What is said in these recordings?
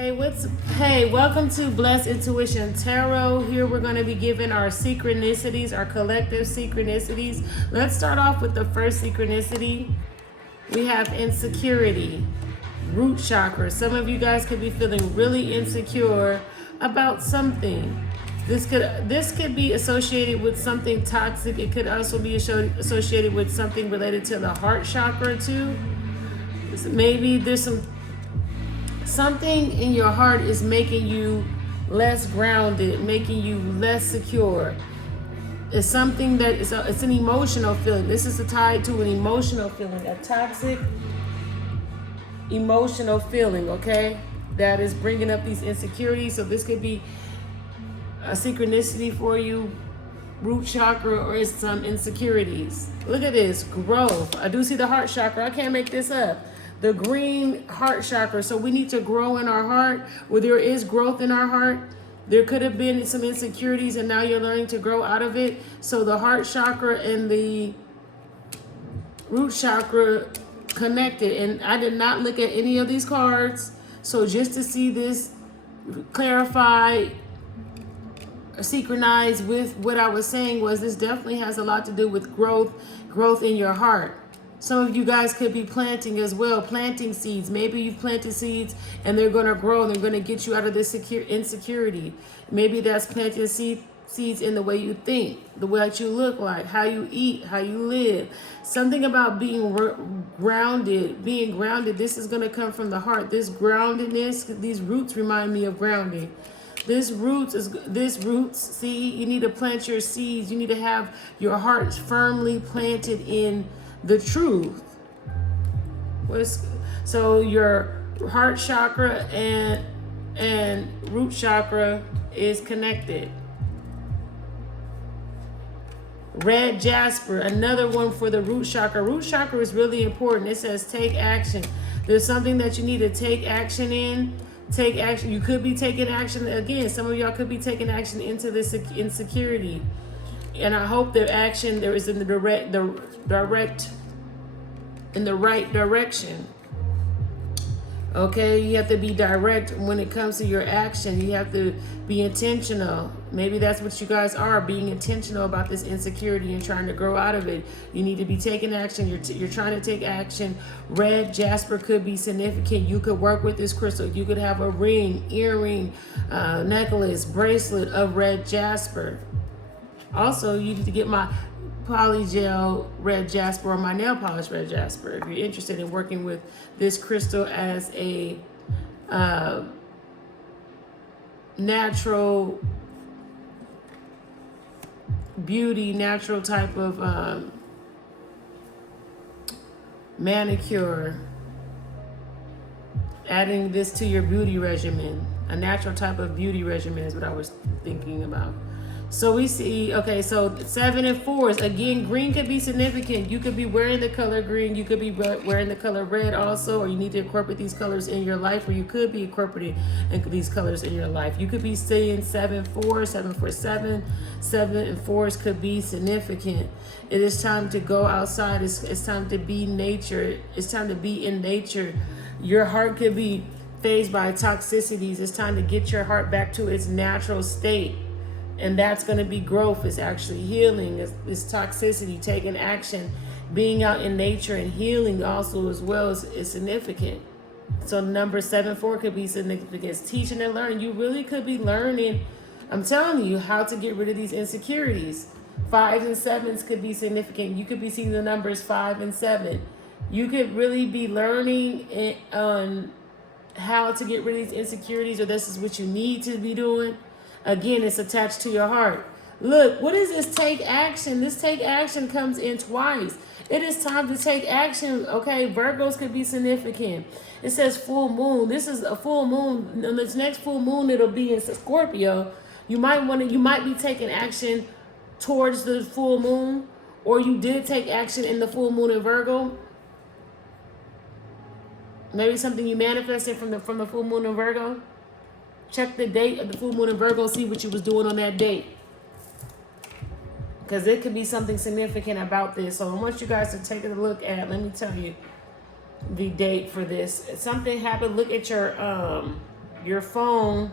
Hey, welcome to Blessed Intuition Tarot. Here we're going to be given our synchronicities, our collective synchronicities. Let's start off with the first synchronicity. We have insecurity, root chakra. Some of you guys could be feeling really insecure about something. This could be associated with something toxic. It could also be associated with something related to the heart chakra too. Maybe there's something in your heart is making you less grounded, making you less secure. It's something that it's an emotional feeling. This is tied to an emotional feeling, a toxic emotional feeling, okay? That is bringing up these insecurities. So this could be a synchronicity for you, root chakra, or it's some insecurities. Look at this, growth. I do see the heart chakra. I can't make this up. The green heart chakra. So we need to grow in our heart. Where there is growth in our heart, there could have been some insecurities and now you're learning to grow out of it. So the heart chakra and the root chakra connected. And I did not look at any of these cards. So just to see this clarify, synchronize with what I was saying, was this definitely has a lot to do with growth in your heart. Some of you guys could be planting as well, planting seeds. Maybe you've planted seeds and they're going to grow. They're going to get you out of this insecurity. Maybe that's planting seeds in the way you think, the way that you look like, how you eat, how you live. Something about being grounded, This is going to come from the heart. This groundedness, these roots remind me of grounding. This roots, see, you need to plant your seeds. You need to have your heart firmly planted in the truth. So your heart chakra and root chakra is connected. Red jasper, another one for the root chakra. Root chakra is really important. It says take action. There's something that you need to take action in. Take action. You could be taking action again. Some of y'all could be taking action into this insecurity. And I hope the action there is in the right direction. Okay, you have to be direct when it comes to your action. You have to be intentional. Maybe that's what you guys are, being intentional about this insecurity and trying to grow out of it. You need to be taking action. You're trying to take action. Red jasper could be significant. You could work with this crystal. You could have a ring, earring, necklace, bracelet of red jasper. Also, you need to get my polygel red jasper or my nail polish red jasper if you're interested in working with this crystal as a natural beauty, natural type of manicure. Adding this to your beauty regimen, a natural type of beauty regimen is what I was thinking about. So we see, okay, so 7 and 4s. Again, green could be significant. You could be wearing the color green. You could be wearing the color red also, or you need to incorporate these colors in your life, or you could be incorporating these colors in your life. You could be saying 7-4, 7-4-7. 7 and 4s could be significant. It is time to go outside. It's time to be nature. It's time to be in nature. Your heart could be phased by toxicities. It's time to get your heart back to its natural state. And that's going to be growth. It's actually healing. It's toxicity, taking action, being out in nature and healing also as well is significant. So number 7-4 could be significant. It's teaching and learning. You really could be learning, I'm telling you, how to get rid of these insecurities. 5s and 7s could be significant. You could be seeing the numbers 5 and 7. You could really be learning on how to get rid of these insecurities, or this is what you need to be doing. Again, it's attached to your heart. Look, what is this take action? This take action comes in twice. It is time to take action. Okay, Virgos could be significant. It says full moon. This is a full moon. On this next full moon, it'll be in Scorpio. You might be taking action towards the full moon, or you did take action in the full moon in Virgo. Maybe something you manifested from the full moon in Virgo. Check the date of the full moon in Virgo, see what you was doing on that date. Because it could be something significant about this. So I want you guys to take a look at, let me tell you the date for this. Something happened. Look at your your phone,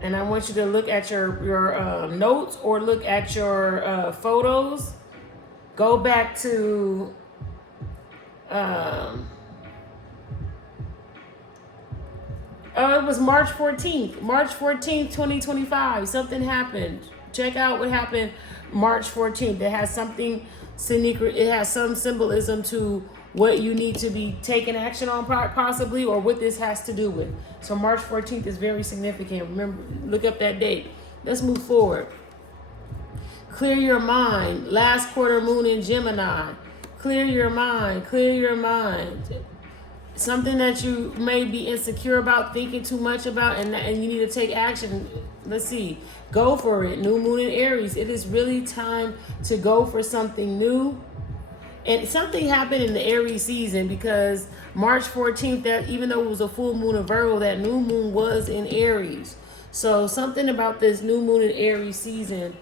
and I want you to look at your notes or look at your photos. Go back to it was March 14th. March 14th, 2025. Something happened. Check out what happened March 14th. It has something secret. It has some symbolism to what you need to be taking action on possibly, or what this has to do with. So March 14th is very significant. Remember, look up that date. Let's move forward. Clear your mind. Last quarter moon in Gemini. Clear your mind. Clear your mind. Something that you may be insecure about, thinking too much about, and you need to take action. Let's see. Go for it. New moon in Aries. It is really time to go for something new. And something happened in the Aries season, because March 14th, that even though it was a full moon of Virgo, that new moon was in Aries. So something about this new moon in Aries season,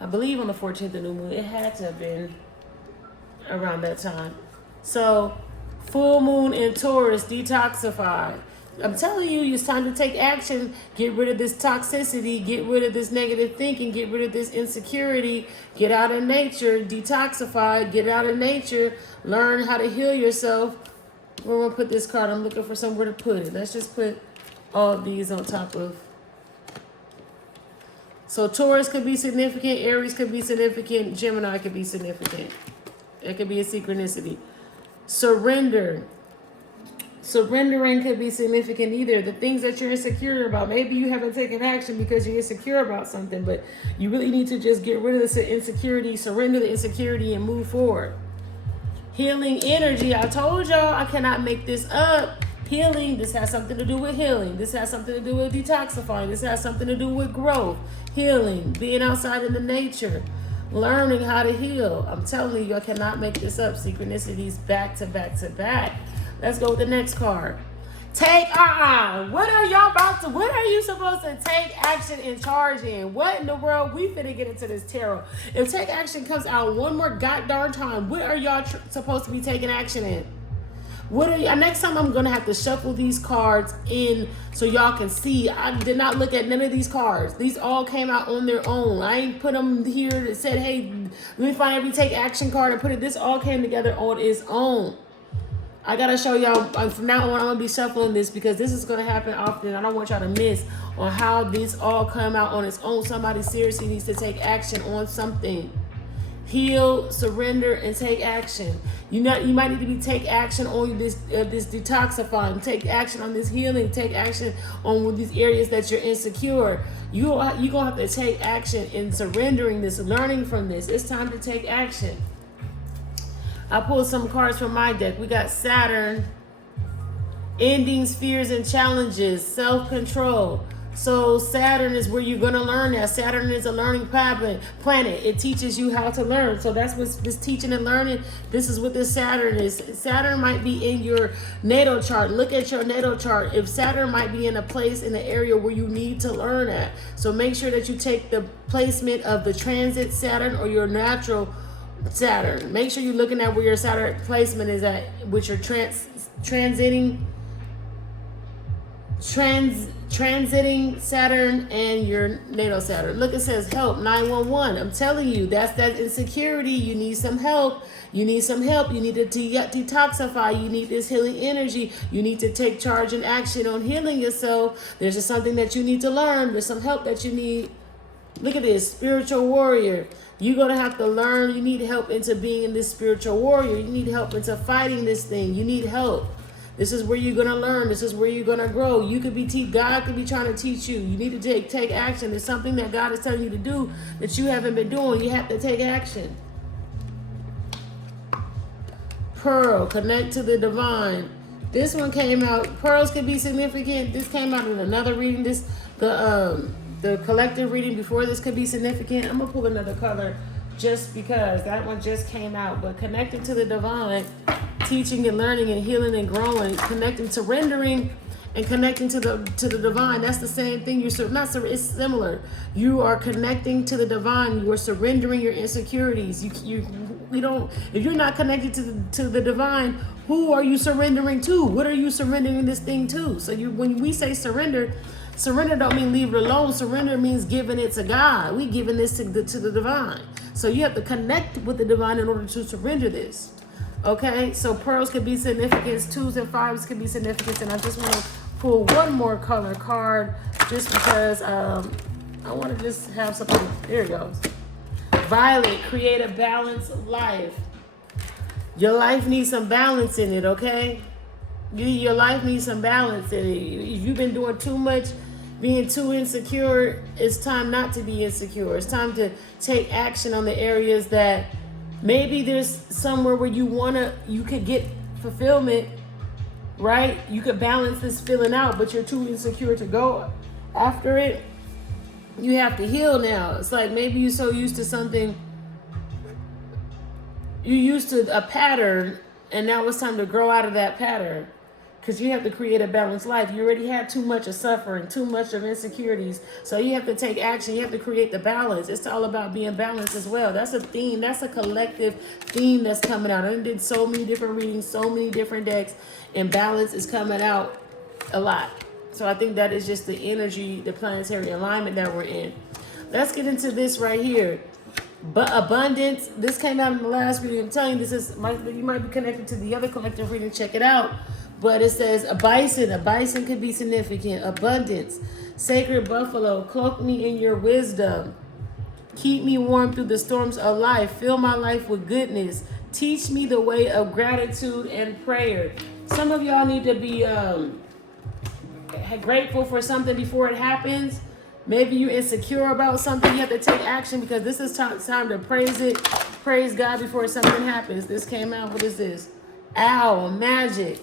I believe on the 14th of new moon, it had to have been around that time. So full moon in Taurus, detoxify. I'm telling you, it's time to take action. Get rid of this toxicity. Get rid of this negative thinking. Get rid of this insecurity. Get out in nature. Detoxify. Get out in nature. Learn how to heal yourself. Where am I put this card? I'm looking for somewhere to put it. Let's just put all of these on top of. So Taurus could be significant. Aries could be significant. Gemini could be significant. It could be a synchronicity. Surrender. Surrendering could be significant either. The things that you're insecure about. Maybe you haven't taken action because you're insecure about something, but you really need to just get rid of the insecurity, surrender the insecurity, and move forward. Healing energy. I told y'all I cannot make this up. Healing. This has something to do with healing. This has something to do with detoxifying. This has something to do with growth. Healing. Being outside in the nature. Learning how to heal. I'm telling you, I cannot make this up. Synchronicities back to back to back. Let's go with the next card. Take what are y'all about to? What are you supposed to take action and charge in? What in the world? We finna get into this tarot. If take action comes out one more goddamn time, what are y'all supposed to be taking action in? What are you? Next time I'm gonna have to shuffle these cards in so y'all can see. I did not look at none of these cards. These all came out on their own. I ain't put them here that said, hey, let me find every take action card and put it. This all came together on its own. I gotta show y'all from now on. I'm gonna be shuffling this because this is gonna happen often. I don't want y'all to miss on how these all come out on its own. Somebody seriously needs to take action on something. Heal, surrender, and take action. You might need to take action on this detoxifying. Take action on this healing. Take action on these areas that you're insecure. You're gonna have to take action in surrendering this, learning from this. It's time to take action. I pulled some cards from my deck. We got Saturn, endings, fears, and challenges, self-control. So Saturn is where you're going to learn that. Saturn is a learning planet. It teaches you how to learn. So that's what this teaching and learning, this is what this Saturn is. Saturn might be in your natal chart. Look at your natal chart. If Saturn might be in a place, in the area where you need to learn at. So make sure that you take the placement of the transit Saturn or your natural Saturn. Make sure you're looking at where your Saturn placement is at, with your transiting Saturn and your natal Saturn. Look, it says help 911. I'm telling you, that's that insecurity. You need some help. You need some help. You need to detoxify. You need this healing energy. You need to take charge and action on healing yourself. There's just something that you need to learn. There's some help that you need. Look at this, spiritual warrior. You're going to have to learn. You need help into being this spiritual warrior. You need help into fighting this thing. You need help. This is where you're going to learn. This is where you're going to grow. You could be God could be trying to teach you. You need to take action. There's something that God is telling you to do that you haven't been doing. You have to take action. Pearl, connect to the divine. This one came out. Pearls could be significant. This came out in another reading. The collective reading before this could be significant. I'm going to pull another color just because that one just came out. But connecting to the divine, teaching and learning and healing and growing, connecting, surrendering, and connecting to the divine. That's the same thing. It's similar. You are connecting to the divine. You are surrendering your insecurities. if you're not connected to the divine, who are you surrendering to? What are you surrendering this thing to? So when we say surrender don't mean leave it alone. Surrender means giving it to God. We giving this to the divine. So you have to connect with the divine in order to surrender this. Okay, so pearls could be significance, 2s and 5s could be significance, and I just want to pull one more color card just because I want to just have something. There it goes. Violet, create a balanced life. Your life needs some balance in it, okay? Your life needs some balance in it. If you've been doing too much, being too insecure, it's time not to be insecure. It's time to take action on the areas that maybe there's somewhere where you could get fulfillment, right? You could balance this feeling out, but you're too insecure to go after it. You have to heal now. It's like maybe you're so used to something, you're used to a pattern, and now it's time to grow out of that pattern. Because you have to create a balanced life. You already had too much of suffering, too much of insecurities. So you have to take action. You have to create the balance. It's all about being balanced as well. That's a theme. That's a collective theme that's coming out. I did so many different readings, so many different decks, and balance is coming out a lot. So I think that is just the energy, the planetary alignment that we're in. Let's get into this right here. But abundance, this came out in the last reading. I'm telling you, you might be connected to the other collective reading. Check it out. But it says a bison could be significant. Abundance, sacred buffalo, cloak me in your wisdom. Keep me warm through the storms of life. Fill my life with goodness. Teach me the way of gratitude and prayer. Some of y'all need to be grateful for something before it happens. Maybe you're insecure about something. You have to take action because this is time to praise God before something happens. This came out. What is this? Owl, magic.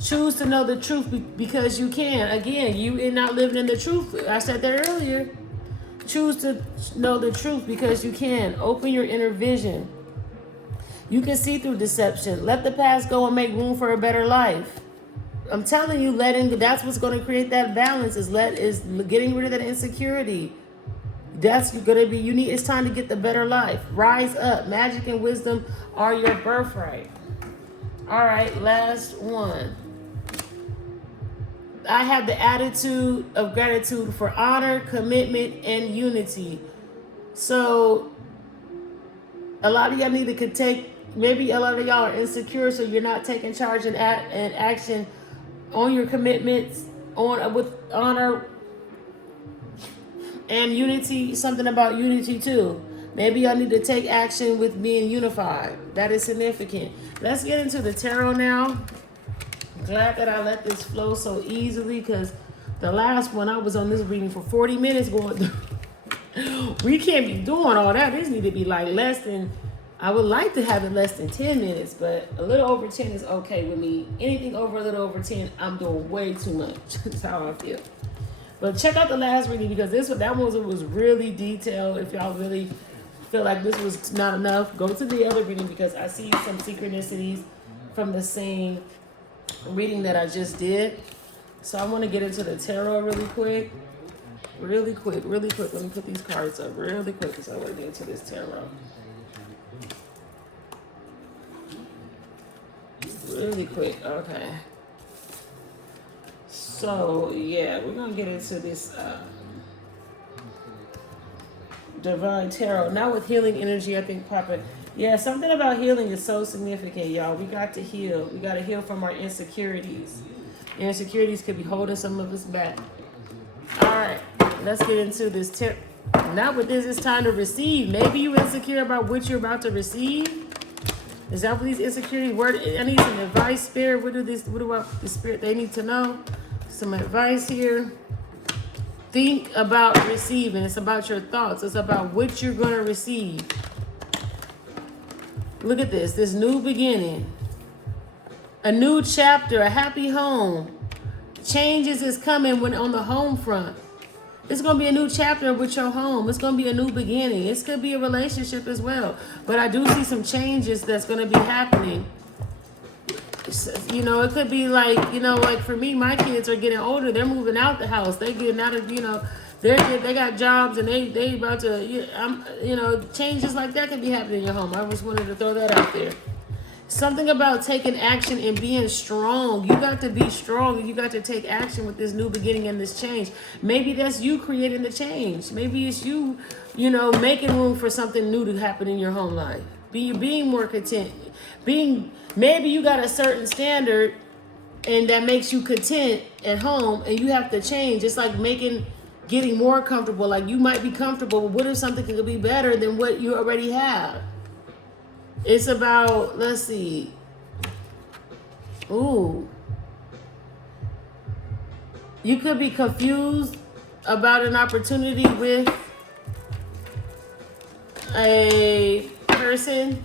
Choose to know the truth because you can. Again, you are not living in the truth. I said that earlier. Choose to know the truth because you can. Open your inner vision. You can see through deception. Let the past go and make room for a better life. I'm telling you, that's what's going to create that balance is getting rid of that insecurity. That's going to be, it's time to get the better life. Rise up. Magic and wisdom are your birthright. All right, last one. I have the attitude of gratitude for honor, commitment, and unity. So a lot of y'all need to maybe a lot of y'all are insecure, so you're not taking charge and action on your commitments, with honor and unity. Something about unity too. Maybe y'all need to take action with being unified. That is significant. Let's get into the tarot now. Glad that I let this flow so easily because the last one I was on this reading for 40 minutes going through. We can't be doing all that. This need to be like I would like to have it less than 10 minutes, but a little over 10 is okay with me. Anything over a little over 10, I'm doing way too much. That's how I feel. But check out the last reading because that one was really detailed. If y'all really feel like this was not enough, go to the other reading because I see some synchronicities from the same reading that I just did. So I want to get into the tarot really quick. Let me put these cards up really quick because I want to get into this tarot. Really quick, okay. So yeah, we're gonna get into this divine tarot. Now with healing energy, I think Papa. Yeah, something about healing is so significant, y'all. We got to heal. We got to heal from our insecurities. Insecurities could be holding some of us back. All right, let's get into this tip. Now with this, it's time to receive. Maybe you're insecure about what you're about to receive. Is that what these insecurities were? I need some advice, Spirit. What do the Spirit they need to know? Some advice here. Think about receiving. It's about your thoughts. It's about what you're going to receive. Look at this new beginning. A new chapter, a happy home. Changes is coming when on the home front. It's going to be a new chapter with your home. It's going to be a new beginning. It could be a relationship as well. But I do see some changes that's going to be happening. It could be like for me, my kids are getting older. They're moving out the house. They're getting out of, They got jobs and they about to, changes like that can be happening in your home. I just wanted to throw that out there. Something about taking action and being strong. You got to be strong and you got to take action with this new beginning and this change. Maybe that's you creating the change. Maybe it's you, making room for something new to happen in your home life. Being more content. Maybe you got a certain standard and that makes you content at home and you have to change. It's like getting more comfortable. Like you might be comfortable, but what if something could be better than what you already have? It's about, let's see. Ooh. You could be confused about an opportunity with a person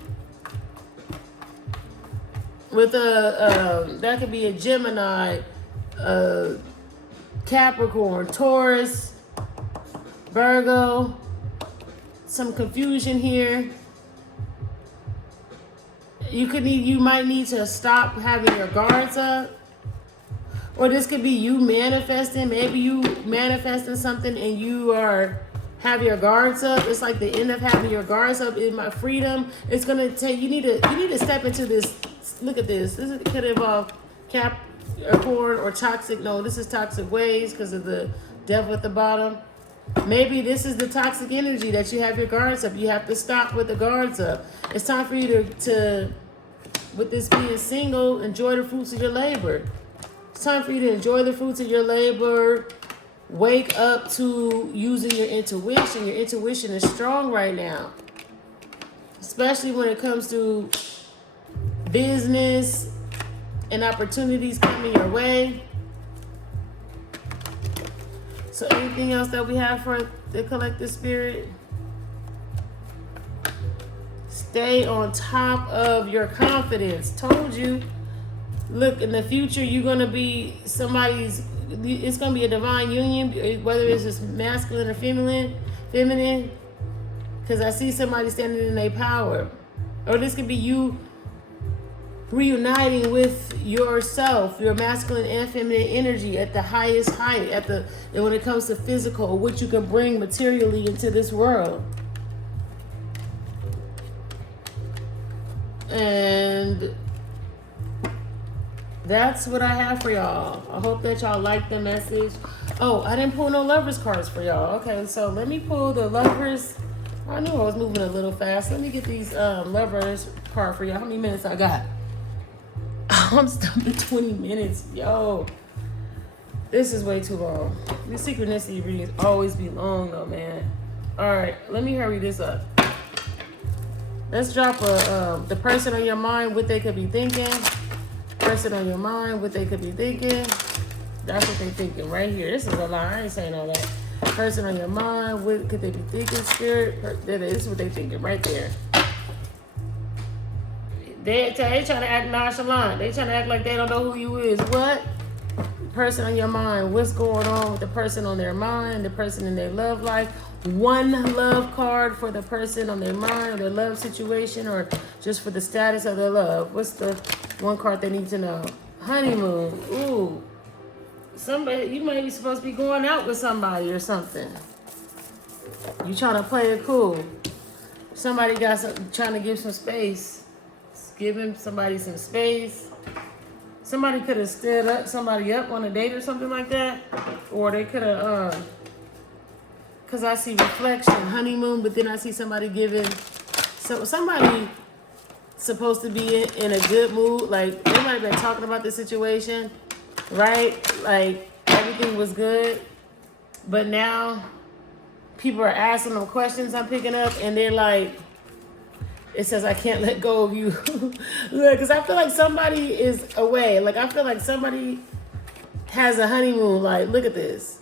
with that could be a Gemini, Capricorn, Taurus, Virgo. Some confusion here. You might need to stop having your guards up. Or this could be you manifesting. Maybe you manifesting something and you have your guards up. It's like the end of having your guards up in my freedom. It's gonna take you need to step into this. Look at this. This could involve Capricorn or toxic. No, this is toxic ways because of the devil at the bottom. Maybe this is the toxic energy that you have your guards up. You have to stop with the guards up. It's time for you to with this being single, enjoy the fruits of your labor. It's time for you to enjoy the fruits of your labor. Wake up to using your intuition. Your intuition is strong right now. Especially when it comes to business and opportunities coming your way. So anything else that we have for the collective spirit? Stay on top of your confidence. Told you. Look, in the future, you're going to be it's going to be a divine union, whether it's just masculine or feminine. Because I see somebody standing in their power. Or this could be you reuniting with yourself, your masculine and feminine energy at the highest height, and when it comes to physical, what you can bring materially into this world. And that's what I have for y'all. I hope that y'all like the message. Oh, I didn't pull no lovers cards for y'all. Okay, so let me pull the lovers. I knew I was moving a little fast. Let me get these lovers card for y'all. How many minutes I got? I'm stuck at 20 minutes. Yo, this is way too long. These synchronicity readings always be long though, man. All right, let me hurry this up. Let's drop the person on your mind, what they could be thinking. Person on your mind, what they could be thinking. That's what they thinking right here. This is a lie. I ain't saying all that. Person on your mind, what could they be thinking? Spirit, this is what they thinking right there. They trying to act nonchalant. They trying to act like they don't know who you is. What? Person on your mind. What's going on with the person on their mind, the person in their love life? One love card for the person on their mind, or their love situation, or just for the status of their love. What's the one card they need to know? Honeymoon. Ooh. Somebody, you might be supposed to be going out with somebody or something. You trying to play it cool. Somebody got something, trying to give some space. Giving somebody some space. Somebody could have stood up somebody up on a date or something like that. Or they could have, because I see reflection, honeymoon, but then I see somebody giving, so somebody supposed to be in a good mood. Like, they might have been talking about the situation, right? Like, everything was good. But now, people are asking them questions I'm picking up, and they're like, it says, I can't let go of you. Look, because I feel like somebody is away. Like, I feel like somebody has a honeymoon. Like, look at this.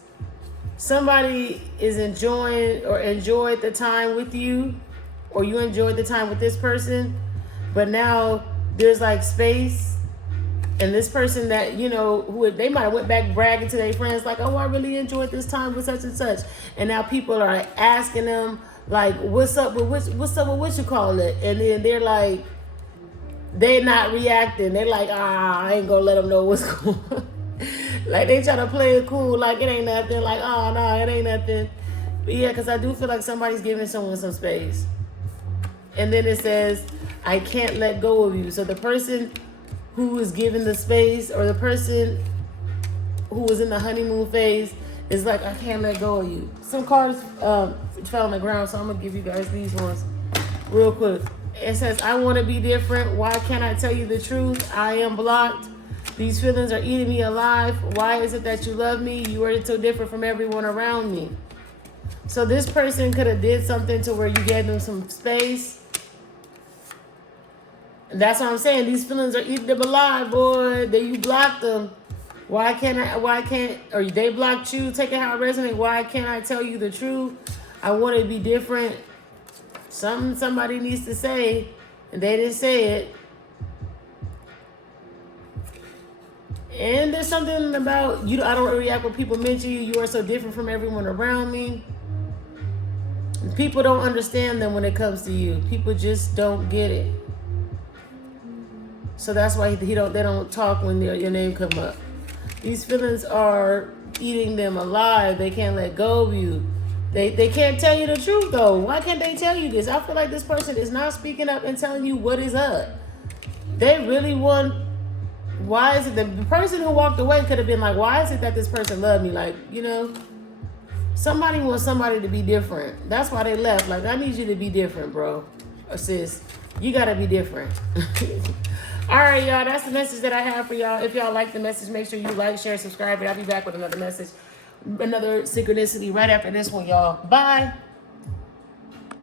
Somebody is enjoying or enjoyed the time with you, or you enjoyed the time with this person, but now there's like space, and this person that, who they might have went back bragging to their friends like, oh, I really enjoyed this time with such and such. And now people are asking them, like, what's up with what you call it? And then they're like, they're not reacting. They're like, I ain't gonna let them know what's going on. Like they try to play it cool, like it ain't nothing. Like, oh no, it ain't nothing. But yeah, because I do feel like somebody's giving someone some space. And then it says, I can't let go of you. So the person who is given the space, or the person who was in the honeymoon phase, is like, I can't let go of you. Some cards fell on the ground, so I'm going to give you guys these ones real quick. It says, I want to be different. Why can't I tell you the truth? I am blocked. These feelings are eating me alive. Why is it that you love me? You are so different from everyone around me. So this person could have did something to where you gave them some space. And that's what I'm saying. These feelings are eating them alive, boy. Then you blocked them. Why can't, or they blocked you? Take it how it resonates. Why can't I tell you the truth? I want to be different. Somebody needs to say, and they didn't say it. And there's something about you. I don't react when people mention you. You are so different from everyone around me. People don't understand them when it comes to you. People just don't get it. So that's why they don't talk when your name come up. These feelings are eating them alive. They can't let go of you. They can't tell you the truth though. Why can't they tell you this? I feel like this person is not speaking up and telling you what is up. They really want. Why is it the person who walked away could have been like, why is it that this person loved me? Like, you know, somebody wants somebody to be different. That's why they left. Like, I need you to be different, bro. Or sis, you gotta be different. All right, y'all. That's the message that I have for y'all. If y'all like the message, make sure you like, share, subscribe, and I'll be back with another message, another synchronicity right after this one, y'all. Bye.